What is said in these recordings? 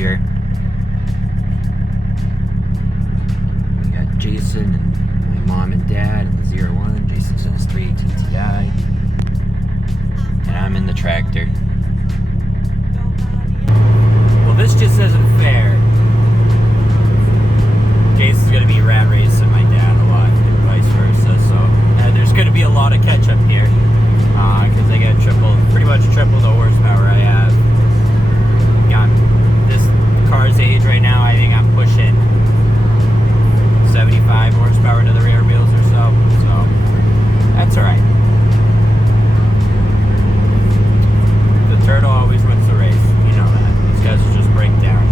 here. We got Jason and my mom and dad in the 01. Jason's in his 318 Ti. And I'm in the tractor. Well, this just isn't fair. Jason's gonna be rat racing my dad a lot, and vice versa. So there's gonna be a lot of catch up here, because I got pretty much triple the horsepower I have. Got this car's age right now. I think I'm pushing 75 horsepower to the rear wheels or so. So that's all right. The turtle always wins the race. You know that. These guys will just break down.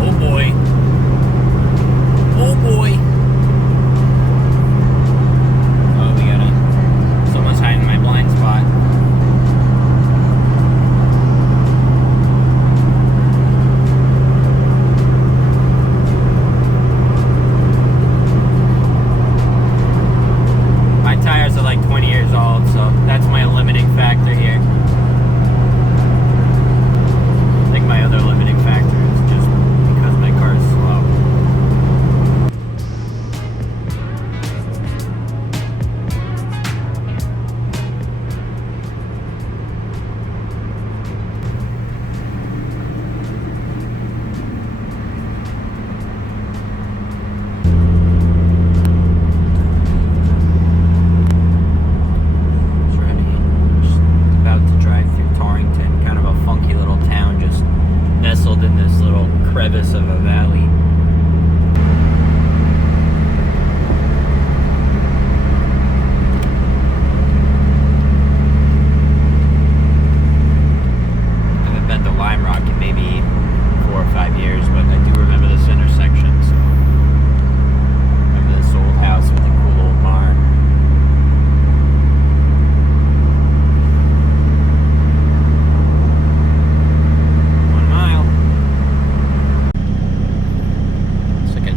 Oh boy. Oh boy. Oh, someone's hiding my blind spot. My tires are like 20 years old, so that's my limiting factor here. I think my other limiting factor is just because my car is slow. In this little crevice of a valley. I haven't been to Lime Rock in maybe 4 or 5 years, but I do remember this intersection. So remember this old house with a cool old barn.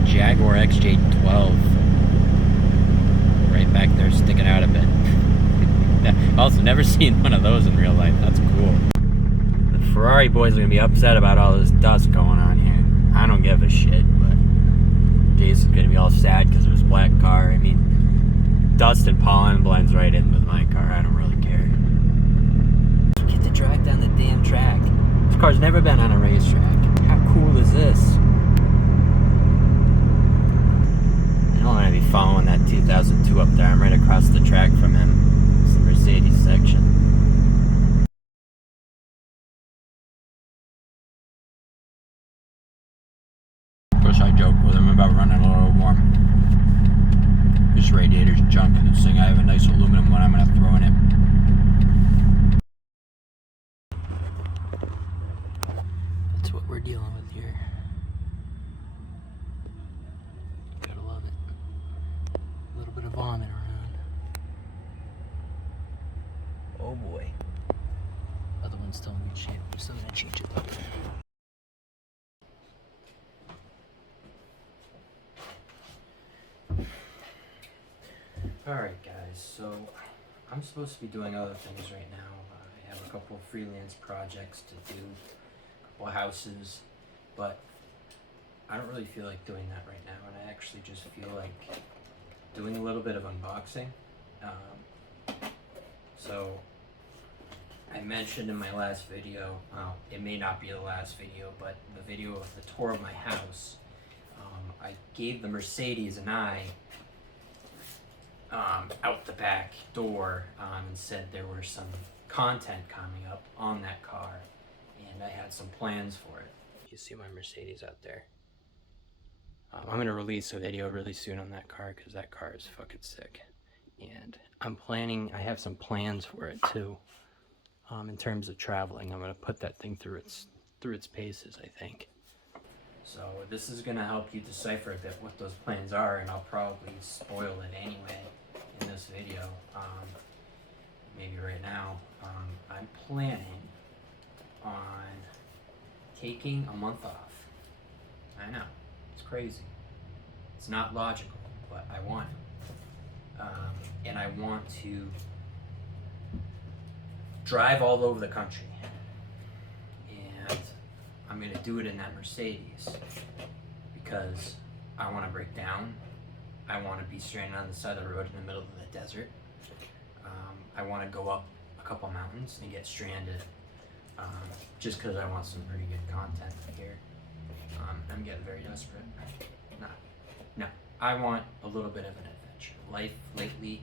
Jaguar XJ12 right back there sticking out a bit. Also, never seen one of those in real life. That's cool. The Ferrari boys are gonna be upset about all this dust going on here. I don't give a shit, but Jason's gonna be all sad because of his black car. I mean, dust and pollen blends right in with my car. I don't really care. We get to drive down the damn track. This car's never been on a racetrack. How cool is this? I'm going to be following that 2002 up there. I'm right across the track from him. It's the Mercedes section. Of course, I joke with him about running a little warm. This radiator's junk in this thing. I have a nice aluminum one I'm going to throw in it. That's what we're dealing with here. Gotta love it. A little bit of vomit around. Oh boy. Other one's still in good shape. I'm still gonna change it though. Alright guys, so I'm supposed to be doing other things right now. I have a couple of freelance projects to do, a couple of houses, but I don't really feel like doing that right now, and I actually just feel like doing a little bit of unboxing. So I mentioned in my last video, it may not be the last video, but the video of the tour of my house, I gave the Mercedes an eye out the back door and said there were some content coming up on that car, and I had some plans for it. You see my Mercedes out there. I'm going to release a video really soon on that car because that car is fucking sick. And I have some plans for it too. In terms of traveling, I'm going to put that thing through its paces, I think. So this is going to help you decipher a bit what those plans are, and I'll probably spoil it anyway in this video. Maybe right now. I'm planning on taking a month off. I know. It's crazy. It's not logical, but I want it. And I want to drive all over the country. And I'm gonna do it in that Mercedes because I want to break down. I want to be stranded on the side of the road in the middle of the desert. I want to go up a couple mountains and get stranded just because I want some pretty good content here. I'm getting very desperate. No, I want a little bit of an adventure. Life lately,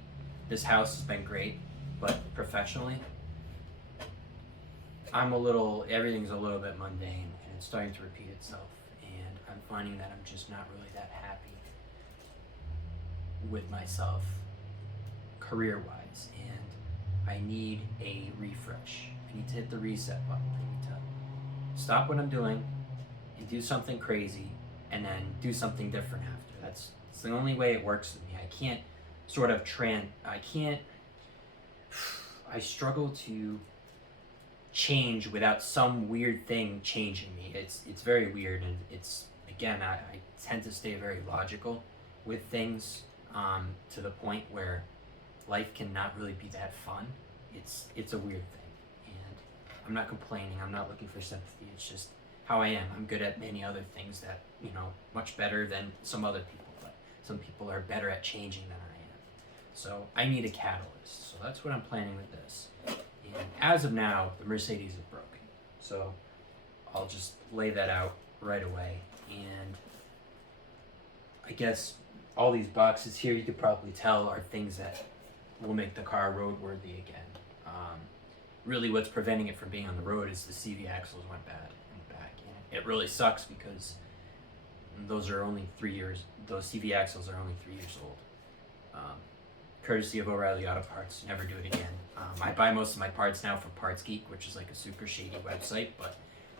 this house has been great, but professionally, everything's a little bit mundane and it's starting to repeat itself. And I'm finding that I'm just not really that happy with myself career-wise, and I need a refresh. I need to hit the reset button. I need to stop what I'm doing and do something crazy and then do something different after. It's the only way it works with me. I can't I struggle to change without some weird thing changing me. It's very weird, and it's, again, I tend to stay very logical with things to the point where life cannot really be that fun. It's a weird thing, and I'm not complaining. I'm not looking for sympathy. It's just how I am. I'm good at many other things that, much better than some other people, but some people are better at changing than I am. So I need a catalyst. So that's what I'm planning with this. And as of now, the Mercedes is broken. So I'll just lay that out right away. And I guess all these boxes here, you could probably tell, are things that will make the car roadworthy again. Really what's preventing it from being on the road is the CV axles went bad in the back. And it really sucks because those CV axles are only 3 years old. Courtesy of O'Reilly Auto Parts, never do it again. I buy most of my parts now from Parts Geek, which is like a super shady website, but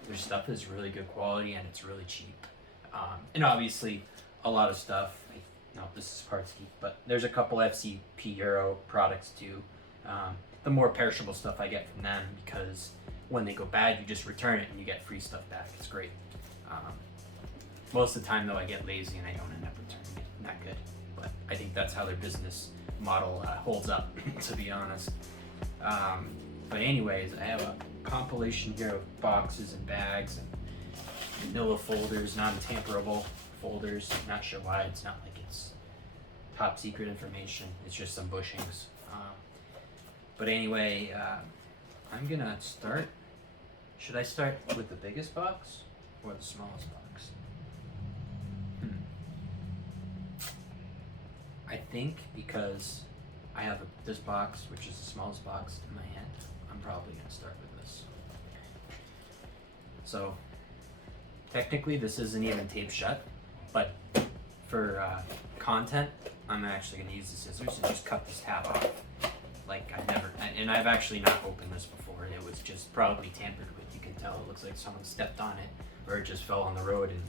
their stuff is really good quality and it's really cheap. And obviously a lot of stuff, this is Parts Geek, but there's a couple FCP Euro products too. The more perishable stuff I get from them, because when they go bad, you just return it and you get free stuff back. It's great. Most of the time though, I get lazy and I don't end up returning it. Not good, but I think that's how their business model holds up, to be honest. But anyways, I have a compilation here of boxes and bags and manila folders, non-tamperable folders. Not sure why. It's not like it's top secret information. It's just some bushings. But anyway, I'm gonna start. Should I start with the biggest box or the smallest box? I think because I have this box, which is the smallest box in my hand, I'm probably gonna start with this. So technically this isn't even taped shut, but for content, I'm actually gonna use the scissors and just cut this tab off. And I've actually not opened this before. It was just probably tampered with. You can tell it looks like someone stepped on it, or it just fell on the road and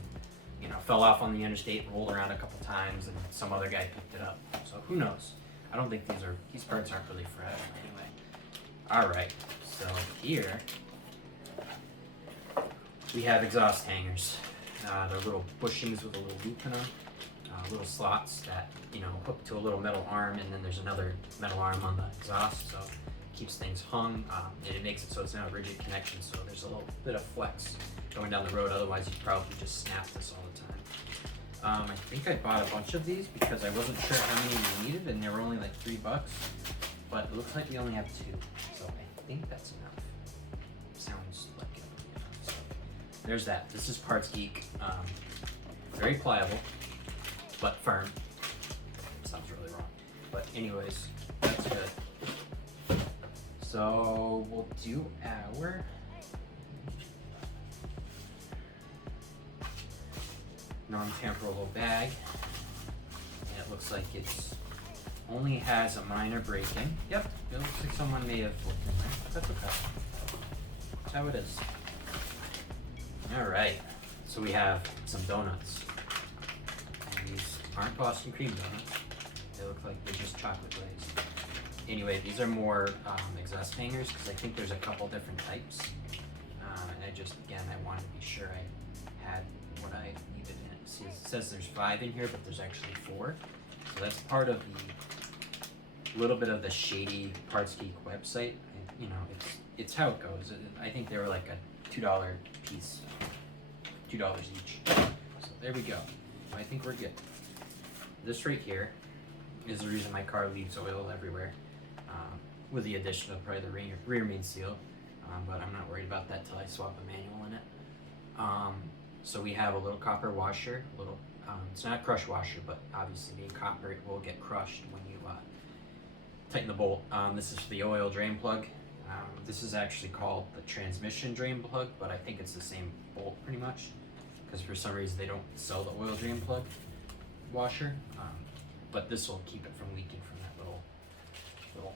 fell off on the interstate, rolled around a couple times, and some other guy picked it up. So who knows? I don't think these parts aren't really fragile anyway. All right, so here we have exhaust hangers. They're little bushings with a little loop in them, little slots that hook to a little metal arm, and then there's another metal arm on the exhaust, so it keeps things hung, and it makes it so it's not a rigid connection, so there's a little bit of flex going down the road. Otherwise you'd probably just snap this all the time. I think I bought a bunch of these because I wasn't sure how many we needed, and they were only like $3, but it looks like we only have 2, so I think that's enough. Sounds like it would be enough. So there's that. This is Parts Geek. Very pliable, but firm. Sounds really wrong. But anyways, that's good. So we'll do our non-tamperable bag. And it looks like it's only has a minor break-in. Yep, it looks like someone may have looked in there. That's okay. That's how it is. Alright, so we have some donuts. And these aren't Boston cream donuts. They look like they're just chocolate glazed. Anyway, these are more exhaust hangers because I think there's a couple different types. And I wanted to be sure I had what I needed in it. See, it says there's 5 in here, but there's actually 4. So that's part of the little bit of the shady Parts Geek website. it's how it goes. I think they were like a $2 piece, $2 each. So there we go. I think we're good. This right here is the reason my car leaves oil everywhere, with the addition of probably the rear main seal, but I'm not worried about that till I swap a manual in it. So we have a little copper washer, it's not a crush washer, but obviously being copper, it will get crushed when you tighten the bolt. This is for the oil drain plug. This is actually called the transmission drain plug, but I think it's the same bolt pretty much, because for some reason they don't sell the oil drain plug washer. But this will keep it from leaking from that little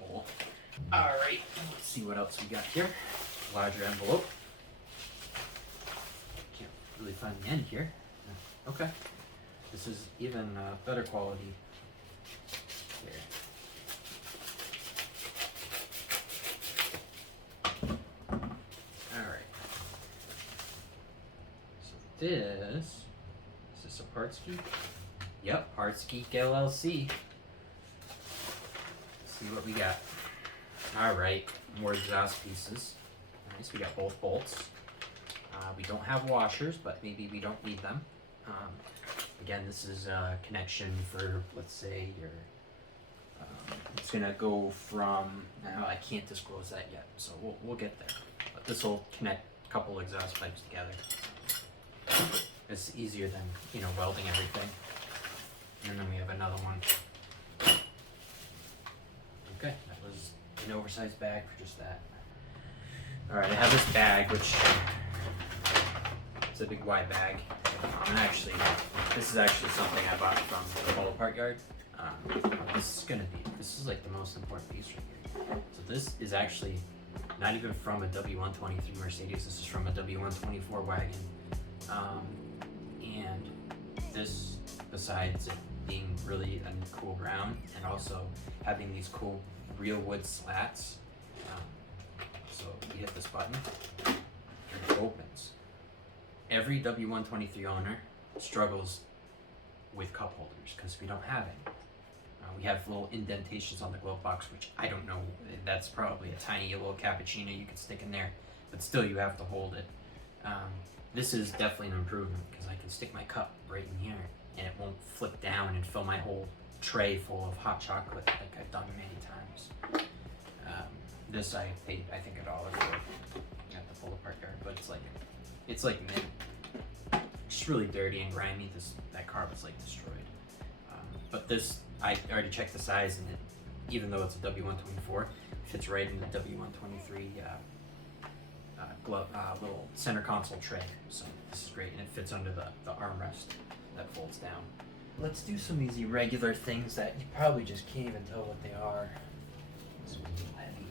hole. All right, let's see what else we got here. Larger envelope. Can't really find the end here. Okay, this is even better quality here. All right. So this is this a Parts Geek? Yep, Parts Geek LLC. Let's see what we got. All right, more exhaust pieces. Nice, we got both bolts. We don't have washers, but maybe we don't need them. Again, this is a connection for, let's say, your. It's gonna go from. Now I can't disclose that yet, so we'll get there. But this will connect a couple exhaust pipes together. It's easier than welding everything. And then we have another one. Okay, that was an oversized bag for just that. Alright, I have this bag, which it's a big wide bag. And actually, this is actually something I bought from the Pull Apart Yard. This is like the most important piece right here. So this is actually not even from a W123 Mercedes, this is from a W124 wagon. And this, besides it being really a cool brown and also having these cool real wood slats, so you hit this button and it opens. Every W123 owner struggles with cup holders because we don't have any. We have little indentations on the glove box, which I don't know, that's probably a tiny little cappuccino you could stick in there, but still you have to hold it. This is definitely an improvement because I can stick my cup right in here and it won't flip down and fill my whole tray full of hot chocolate like I've done many times. This I paid, I think, $1 for at the Pull Apart Yard, but it's like mint. It's really dirty and grimy. That car was like destroyed. But this, I already checked the size, and even though it's a W124, it fits right in the W123 little center console tray. So this is great, and it fits under the armrest that folds down. Let's do some easy regular things that you probably just can't even tell what they are. This one's a little heavy.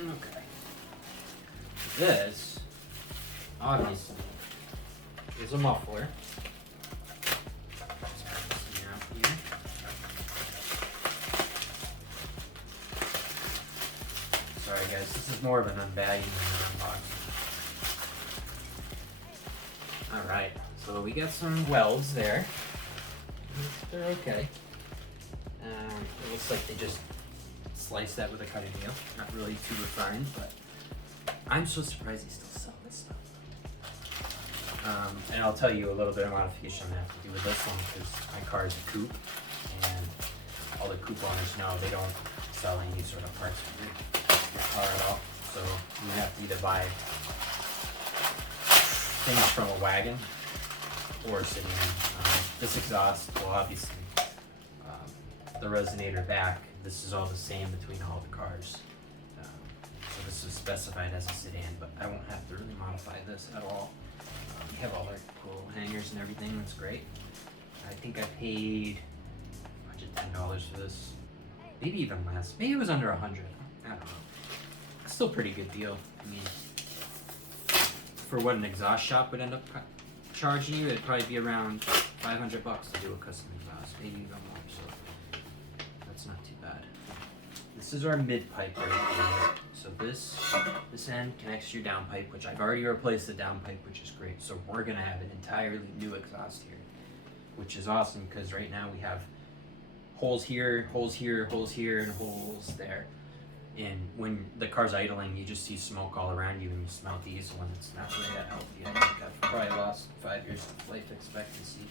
Okay. This, obviously, is a muffler. Sorry guys, this is more of an unbagging than an unboxing. Alright, so we got some welds there. They're okay. It looks like they just sliced that with a cutting wheel. Not really too refined, but I'm so surprised they still sell this stuff. And I'll tell you a little bit of modification I'm gonna have to do with this one because my car is a coupe, and all the coupe owners know they don't sell any sort of parts for your car at all. So you have to either buy things from a wagon or sedan. This exhaust will obviously, the resonator back, this is all the same between all the cars. So this is specified as a sedan, but I won't have to really modify this at all. We have all our cool hangers and everything, that's great. I think I paid $10 for this, maybe even less. Maybe it was under 100. I don't know. It's still a pretty good deal. I mean, for what an exhaust shop would end up charging you, it'd probably be around $500 to do a custom exhaust, maybe even more. So that's not too bad. This is our mid pipe right here. So this end connects to your down pipe, which I've already replaced the down pipe, which is great. So we're gonna have an entirely new exhaust here, which is awesome because right now we have holes here, holes here, holes here, and holes there. And when the car's idling, you just see smoke all around you and you smell diesel, and it's not really that healthy. I think I've probably lost 5 years of life expectancy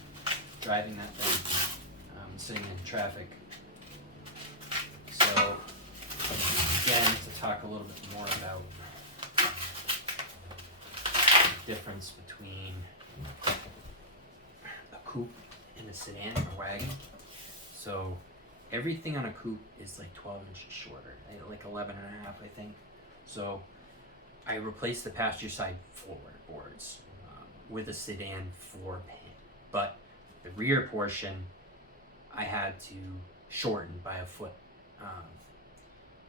driving that thing, sitting in traffic. So, again, to talk a little bit more about the difference between a coupe and a sedan or wagon. So, everything on a coupe is like 12 inches shorter, like 11 and a half, I think. So I replaced the passenger side floorboards with a sedan floor pan, but the rear portion I had to shorten by a foot.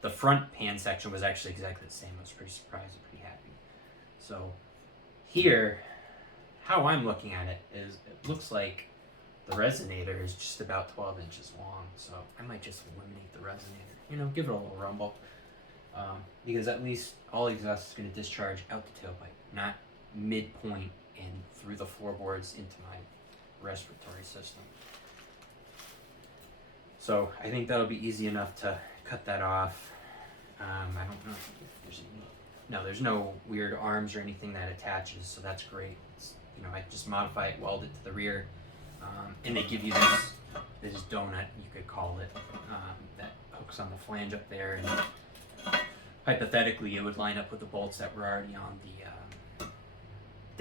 The front pan section was actually exactly the same. I was pretty surprised and pretty happy. So here, how I'm looking at it is, it looks like the resonator is just about 12 inches long, so I might just eliminate the resonator. Give it a little rumble, because at least all exhaust is going to discharge out the tailpipe, not midpoint and through the floorboards into my respiratory system. So I think that'll be easy enough to cut that off. I don't know if there's there's no weird arms or anything that attaches, so that's great. I just modify it, weld it to the rear. And they give you this donut, you could call it, that hooks on the flange up there, and hypothetically it would line up with the bolts that were already on the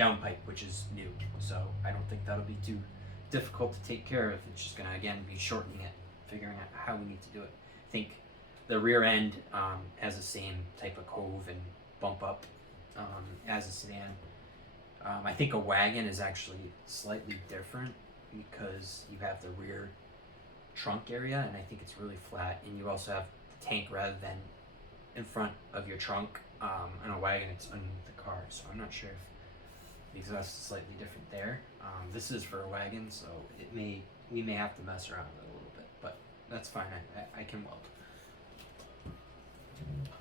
downpipe, which is new. So I don't think that'll be too difficult to take care of. It's just going to, again, be shortening it, figuring out how we need to do it. I think the rear end has the same type of cove and bump up as a sedan. I think a wagon is actually slightly different, because you have the rear trunk area, and I think it's really flat, and you also have the tank rather than in front of your trunk. On a wagon, it's underneath the car, so I'm not sure if the exhaust is slightly different there. This is for a wagon, so we may have to mess around with it a little bit, but that's fine. I can weld.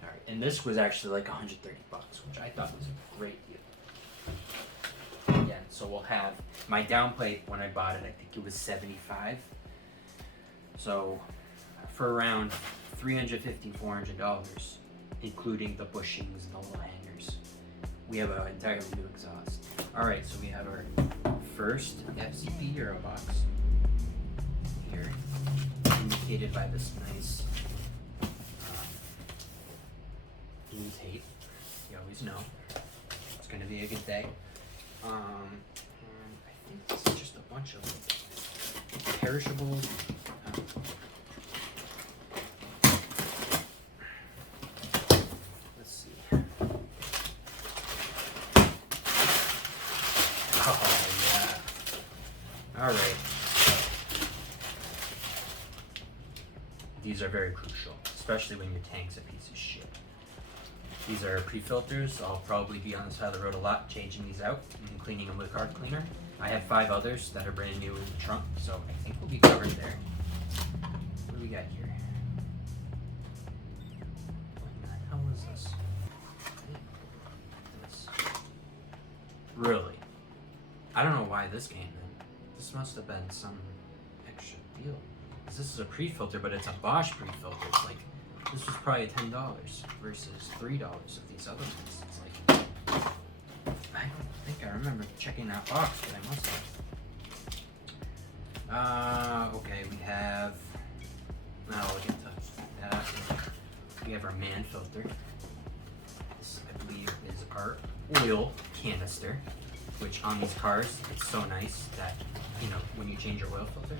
All right, and this was actually like $130, which I thought was a great deal. Again, so we'll have my downpipe. When I bought it, I think it was $75. So for around $350, $400, including the bushings and the little hangers, we have an entirely new exhaust. All right, so we have our first FCP Euro box here, indicated by this nice blue tape. You always know it's going to be a good day. And I think this is just a bunch of perishables. Let's see. Oh, yeah. All right. These are very crucial, especially when your tank's a piece of shit. These are pre-filters, so I'll probably be on the side of the road a lot, changing these out and cleaning them with card cleaner. I have 5 others that are brand new in the trunk, so I think we'll be covered there. What do we got here? What the hell is this? Really? I don't know why this came in. This must have been some extra deal. Because this is a pre-filter, but it's a Bosch pre-filter. It's like, this was probably $10 versus $3 of these other ones. It's like, I don't think I remember checking that box, but I must have. Okay, we have, now we'll get to that. We have our man filter. This, I believe, is our oil canister, which on these cars, it's so nice that, when you change your oil filter,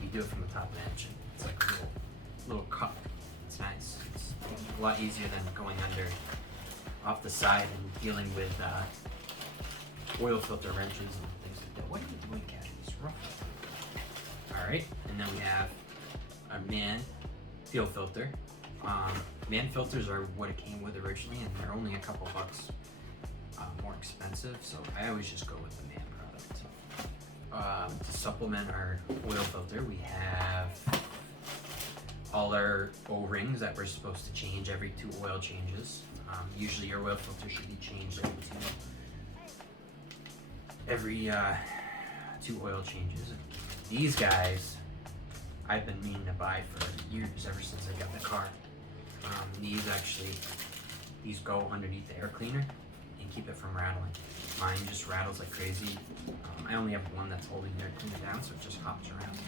you do it from the top edge. It's like a little cup. It's nice. It's a lot easier than going under off the side and dealing with oil filter wrenches and things like that. What are you doing, Cat? It's rough. Alright, and then we have our man fuel filter. Man filters are what it came with originally, and they're only a couple bucks more expensive, so I always just go with the man product. To supplement our oil filter, we have all our O-rings that we're supposed to change every 2 oil changes. Usually your oil filter should be changed every 2 oil changes. These guys I've been meaning to buy for years, ever since I got the car. These go underneath the air cleaner and keep it from rattling. Mine just rattles like crazy. I only have one that's holding the air cleaner down, so it just hops around.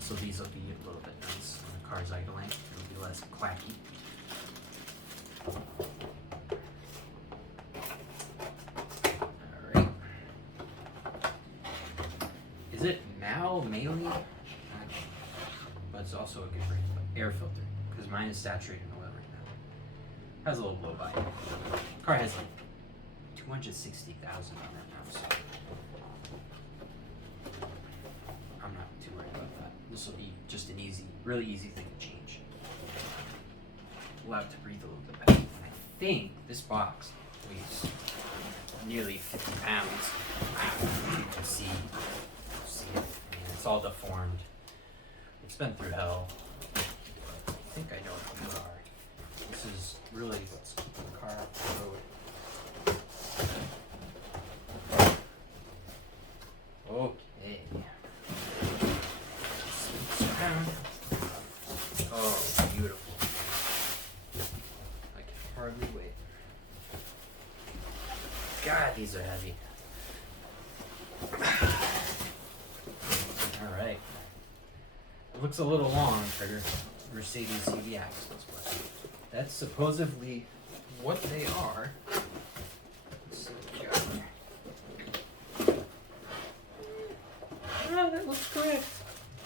So these will be a little bit nice when the car's idling. It'll be less clacky. Alright. Is it Maili? But it's also a good brand. Air filter, because mine is saturated in oil right now. Has a little blow by. Car has like 260,000 on it now, so I'm not too worried about that. This will be just an really easy thing to change. Allow it to breathe a little bit better. And I think this box weighs nearly 50 pounds. You can see it. I mean, it's all deformed. It's been through hell. I think I know what these are. This is really what's keeping the car off the road. Okay. Swings around. Oh, beautiful. I can hardly wait. God, these are heavy. Alright. It looks a little long for Mercedes CV axles, but that's supposedly what they are. Let's see what we got here. Oh, that looks correct.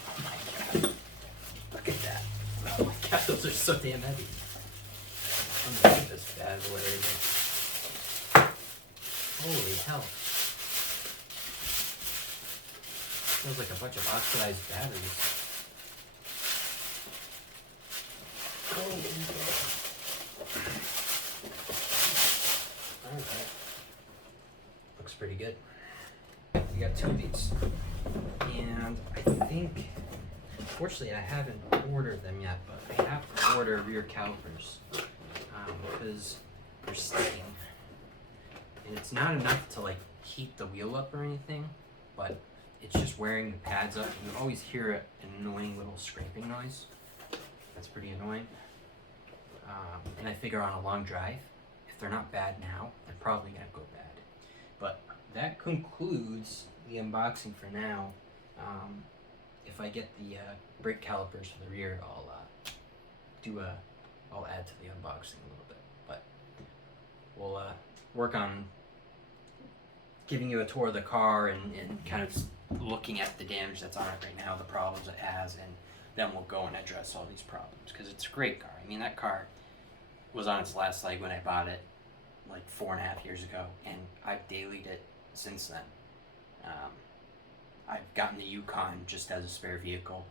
Oh my god. Look at that. Oh my god, those are so damn heavy. I'm gonna get this bad boy right here. Holy hell. Feels like a bunch of oxidized batteries. Alright. Looks pretty good. We got two of these. And I think, unfortunately, I haven't ordered them yet, but I have to order rear calipers because they're sticking. And it's not enough to like heat the wheel up or anything, but it's just wearing the pads up. And you always hear an annoying little scraping noise. That's pretty annoying. And I figure on a long drive, if they're not bad now, they're probably gonna go bad. But that concludes the unboxing for now. If I get the brake calipers for the rear, I'll add to the unboxing a little bit. But we'll work on giving you a tour of the car and kind of looking at the damage that's on it right now, the problems it has, and then we'll go and address all these problems, because it's a great car. I mean, that car was on its last leg when I bought it like 4.5 years ago, and I've dailied it since then. I've gotten the Yukon just as a spare vehicle,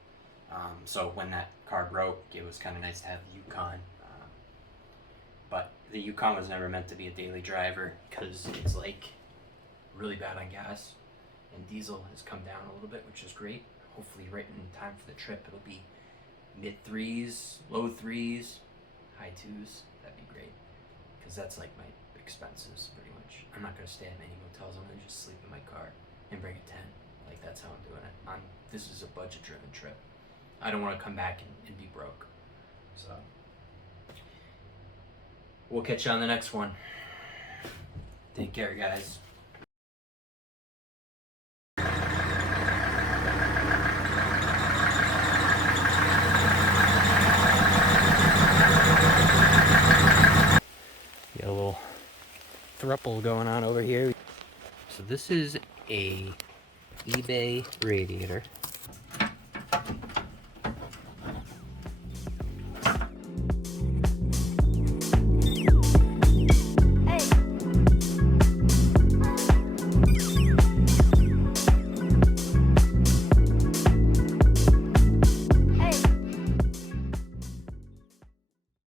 so when that car broke, it was kind of nice to have the Yukon. But the Yukon was never meant to be a daily driver because it's like really bad on gas, and diesel has come down a little bit, which is great. Hopefully right in time for the trip it'll be mid 3s, low 3s, high 2s. That'd be great, because that's like my expenses pretty much. I'm not going to stay at many hotels. I'm going to just sleep in my car and bring a tent. Like, that's how I'm doing it. This is a budget driven trip. I don't want to come back and be broke. So we'll catch you on the next one. Take care, guys. Got a little throuple going on over here. So this is a eBay radiator.